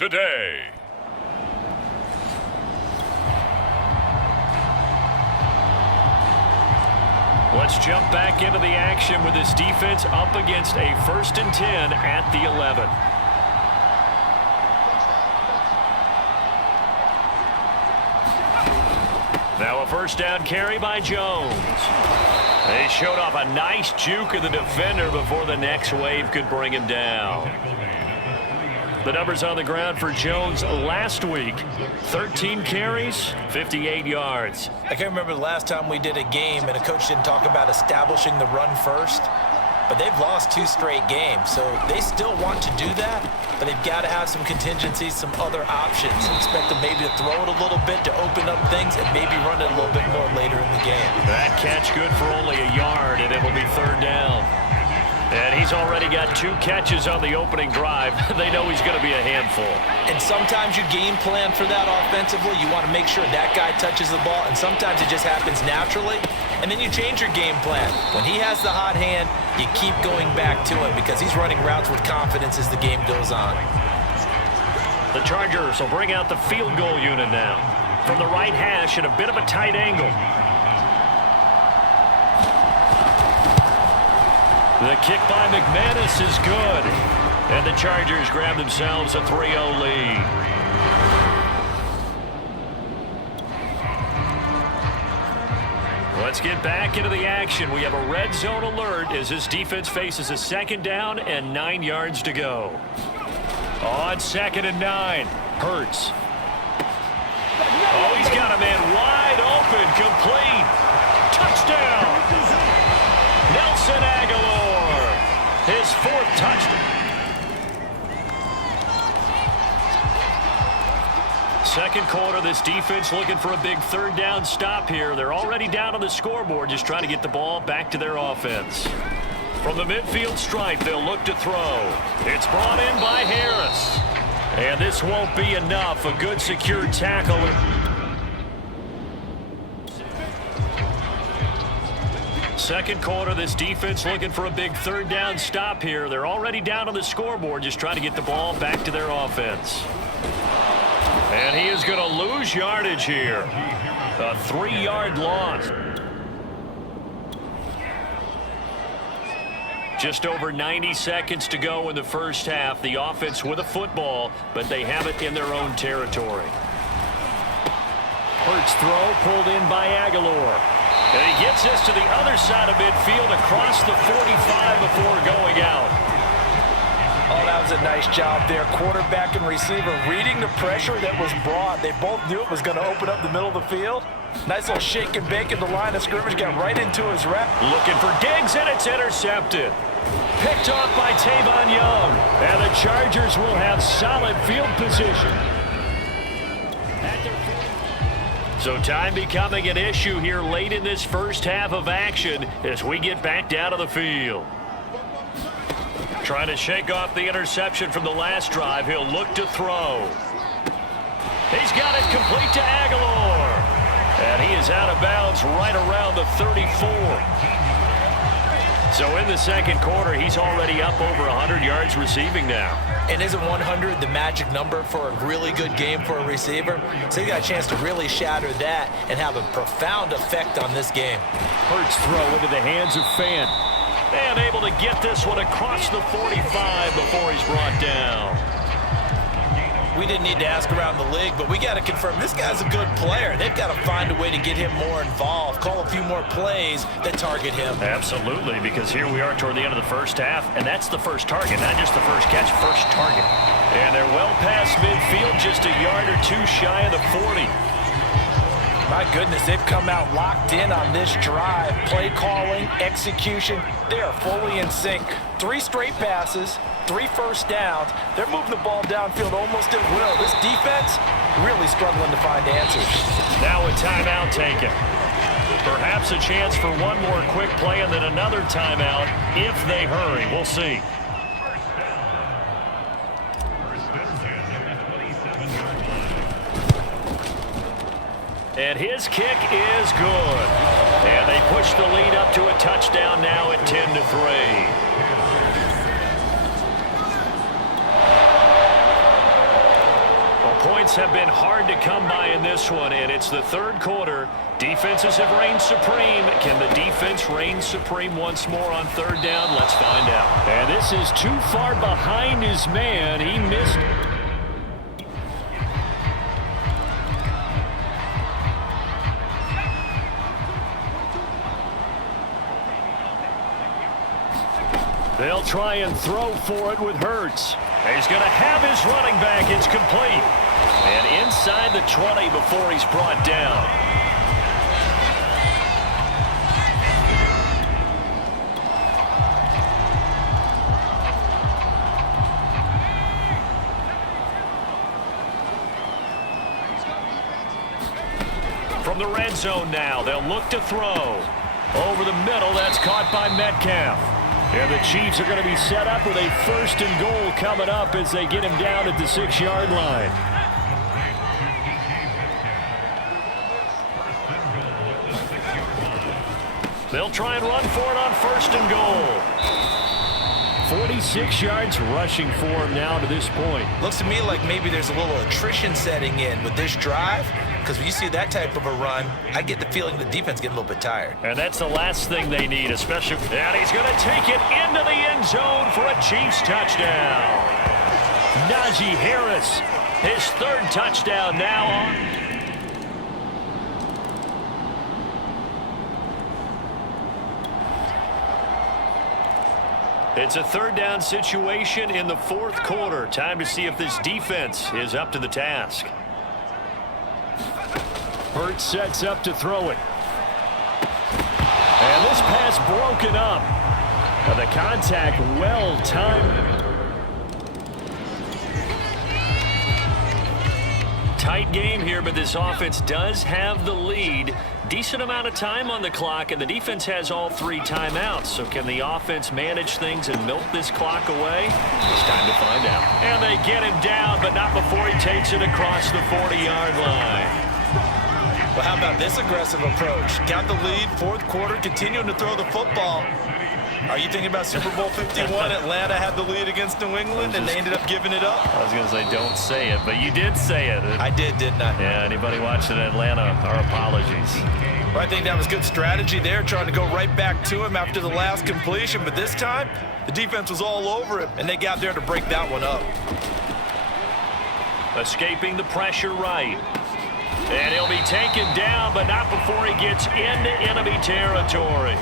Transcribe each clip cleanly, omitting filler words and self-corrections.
today. Let's jump back into the action with this defense up against a 1st and 10 at the 11. Now a 1st down carry by Jones. They showed off a nice juke of the defender before the next wave could bring him down. The numbers on the ground for Jones last week: 13 carries, 58 yards. I can't remember the last time we did a game and a coach didn't talk about establishing the run first. But they've lost 2 straight games, so they still want to do that, but they've got to have some contingencies, some other options. Expect them maybe to throw it a little bit to open up things and maybe run it a little bit more later in the game. That catch good for only a yard, and it will be 3rd down. And he's already got 2 catches on the opening drive. They know he's going to be a handful. And sometimes you game plan for that offensively. You want to make sure that guy touches the ball, and sometimes it just happens naturally. And then you change your game plan. When he has the hot hand, you keep going back to him because he's running routes with confidence as the game goes on. The Chargers will bring out the field goal unit now. From the right hash at a bit of a tight angle. The kick by McManus is good. And the Chargers grab themselves a 3-0 lead. Let's get back into the action. We have a red zone alert as this defense faces a 2nd down and 9 yards to go. On 2nd and 9, Hurts. Oh, he's got a man wide open, complete. Touchdown. Nelson Aguilar, his 4th touchdown. 2nd quarter, this defense looking for a big 3rd down stop here. They're already down on the scoreboard, just trying to get the ball back to their offense. From the midfield stripe, they'll look to throw. It's brought in by Harris. And this won't be enough. A good secure tackle. Second quarter, this defense looking for a big 3rd down stop here. They're already down on the scoreboard, just trying to get the ball back to their offense. And he is going to lose yardage here. A 3-yard loss. Just over 90 seconds to go in the first half. The offense with a football, but they have it in their own territory. Hurts throw pulled in by Aguilar. And he gets this to the other side of midfield across the 45 before going out. Oh, that was a nice job there. Quarterback and receiver reading the pressure that was brought. They both knew it was going to open up the middle of the field. Nice little shake and bake at the line of scrimmage. Got right into his rep. Looking for Diggs, and it's intercepted. Picked off by Tavon Young. And the Chargers will have solid field position. So time becoming an issue here late in this first half of action as we get back down to the field. Trying to shake off the interception from the last drive. He'll look to throw. He's got it complete to Aguilar. And he is out of bounds right around the 34. So in the second quarter, he's already up over 100 yards receiving now. And isn't 100 the magic number for a really good game for a receiver? So he got a chance to really shatter that and have a profound effect on this game. Hurts throw into the hands of Fant. And able to get this one across the 45 before he's brought down. We didn't need to ask around the league, but we got to confirm this guy's a good player. They've got to find a way to get him more involved, call a few more plays that target him. Absolutely, because here we are toward the end of the first half, and that's the first target, not just the first catch, first target. And they're well past midfield, just a yard or two shy of the 40. My goodness, they've come out locked in on this drive. Play calling, execution, they are fully in sync. 3 straight passes, 3 first downs. They're moving the ball downfield almost at will. This defense really struggling to find answers. Now a timeout taken. Perhaps a chance for one more quick play and then another timeout if they hurry. We'll see. And his kick is good. And they push the lead up to a touchdown now at 10-3. Points have been hard to come by in this one, and it's the third quarter. Defenses have reigned supreme. Can the defense reign supreme once more on third down? Let's find out. And this is too far behind his man. He missed. They'll try and throw for it with Hurts. He's going to have his running back. It's complete. And inside the 20 before he's brought down. From the red zone now, they'll look to throw. Over the middle, that's caught by Metcalf. And the Chiefs are going to be set up with a 1st and goal coming up as they get him down at the 6-yard line. They'll try and run for it on 1st and goal. 46 yards rushing for him now to this point. Looks to me like maybe there's a little attrition setting in with this drive, because when you see that type of a run, I get the feeling the defense getting a little bit tired. And that's the last thing they need, especially. And he's going to take it into the end zone for a Chiefs touchdown. Najee Harris, his 3rd touchdown now on. It's a 3rd down situation in the 4th quarter. Time to see if this defense is up to the task. Hurts sets up to throw it. And this pass broken up. But the contact well timed. Tight game here, but this offense does have the lead. Decent amount of time on the clock, and the defense has all 3 timeouts. So can the offense manage things and milk this clock away? It's time to find out. And they get him down, but not before he takes it across the 40-yard line. Well, how about this aggressive approach? Got the lead, 4th quarter, continuing to throw the football. Are you thinking about Super Bowl 51? Atlanta had the lead against New England, and they ended up giving it up? I was going to say don't say it, but you did say it. I did, didn't I? Yeah, anybody watching Atlanta, our apologies. Well, I think that was good strategy there, trying to go right back to him after the last completion. But this time, the defense was all over him, and they got there to break that one up. Escaping the pressure right. And he'll be taken down, but not before he gets into enemy territory.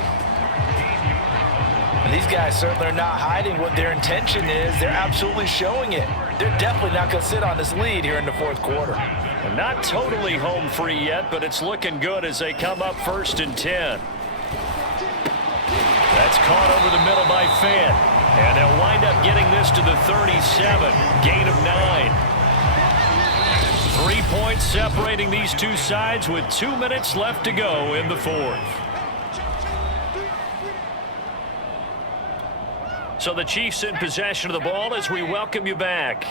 And these guys certainly are not hiding what their intention is. They're absolutely showing it. They're definitely not going to sit on this lead here in the 4th quarter. And not totally home free yet, but it's looking good as they come up 1st and 10. That's caught over the middle by Fant. And they'll wind up getting this to the 37. Gain of 9. 3 points separating these two sides with 2 minutes left to go in the 4th. So the Chiefs in possession of the ball as we welcome you back.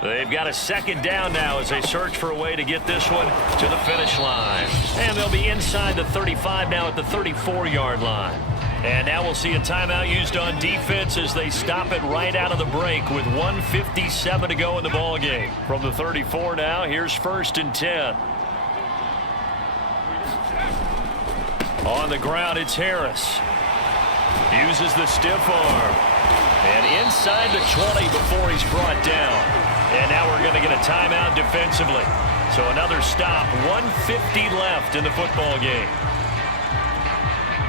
They've got a 2nd down now as they search for a way to get this one to the finish line. And they'll be inside the 35 now at the 34-yard line. And now we'll see a timeout used on defense as they stop it right out of the break with 1:57 to go in the ballgame. From the 34 now, here's 1st and 10. On the ground, it's Harris. Uses the stiff arm. And inside the 20 before he's brought down. And now we're going to get a timeout defensively. So another stop, 1:50 left in the football game.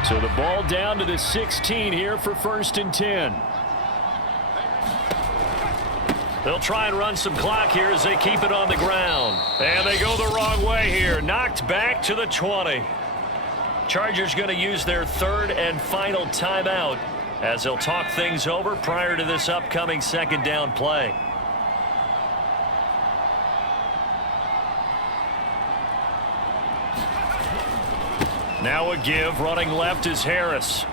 So the ball down to the 16 here for 1st and 10. They'll try and run some clock here as they keep it on the ground. And they go the wrong way here. Knocked back to the 20. Chargers going to use their 3rd and final timeout as they'll talk things over prior to this upcoming 2nd down play. Now a give, running left is Harris.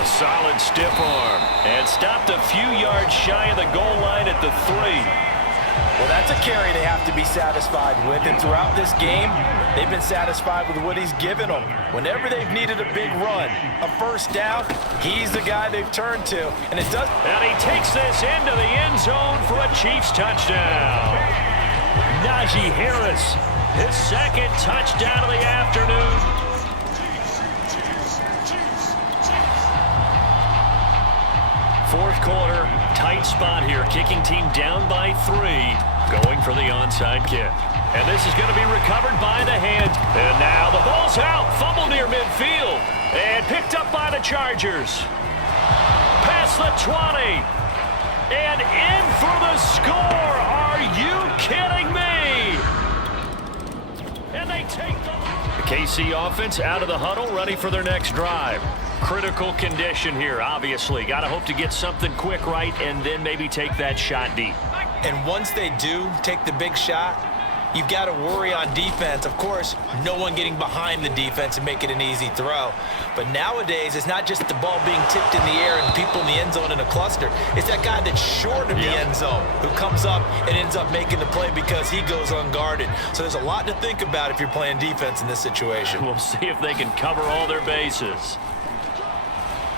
A solid stiff arm. And stopped a few yards shy of the goal line at the 3. Well, that's a carry they have to be satisfied with. And throughout this game, they've been satisfied with what he's given them. Whenever they've needed a big run, a 1st down, he's the guy they've turned to. And it does. And he takes this into the end zone for a Chiefs touchdown. Najee Harris, his second touchdown of the afternoon. Fourth quarter, tight spot here. Kicking team down by 3, going for the onside kick. And this is going to be recovered by the hand. And now the ball's out. Fumble near midfield. And picked up by the Chargers. Past the 20. And in for the score. Are you kidding me? And they take the KC offense out of the huddle, ready for their next drive. Critical condition here, obviously. Got to hope to get something quick right and then maybe take that shot deep. And once they do take the big shot, you've got to worry on defense. Of course, no one getting behind the defense and make it an easy throw. But nowadays, it's not just the ball being tipped in the air and people in the end zone in a cluster. It's that guy that's short of the end zone who comes up and ends up making the play because he goes unguarded. So there's a lot to think about if you're playing defense in this situation. We'll see if they can cover all their bases.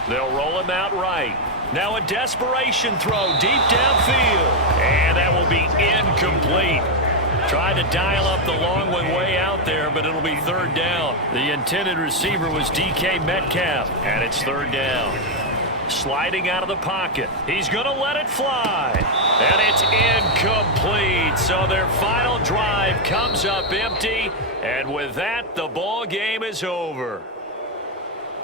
They'll roll him out right. Now a desperation throw deep downfield. And that will be incomplete. Tried to dial up the long one way out there, but it'll be third down. The intended receiver was DK Metcalf, and it's third down. Sliding out of the pocket. He's going to let it fly. And it's incomplete. So their final drive comes up empty. And with that, the ball game is over.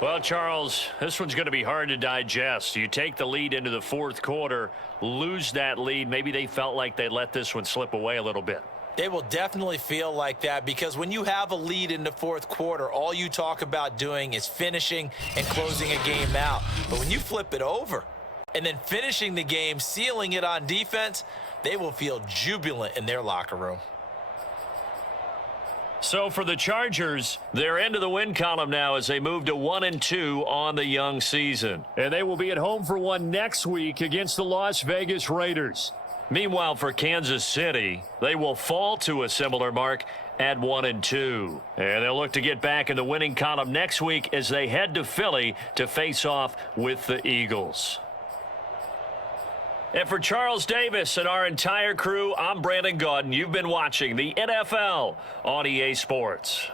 Well, Charles, this one's going to be hard to digest. You take the lead into the fourth quarter, lose that lead. Maybe they felt like they let this one slip away a little bit. They will definitely feel like that because when you have a lead in the fourth quarter, all you talk about doing is finishing and closing a game out. But when you flip it over and then finishing the game, sealing it on defense, they will feel jubilant in their locker room. So for the Chargers, they're into the win column now as they move to 1-2 on the young season. And they will be at home for one next week against the Las Vegas Raiders. Meanwhile, for Kansas City, they will fall to a similar mark at 1-2. And they'll look to get back in the winning column next week as they head to Philly to face off with the Eagles. And for Charles Davis and our entire crew, I'm Brandon Gaudin. You've been watching the NFL on EA Sports.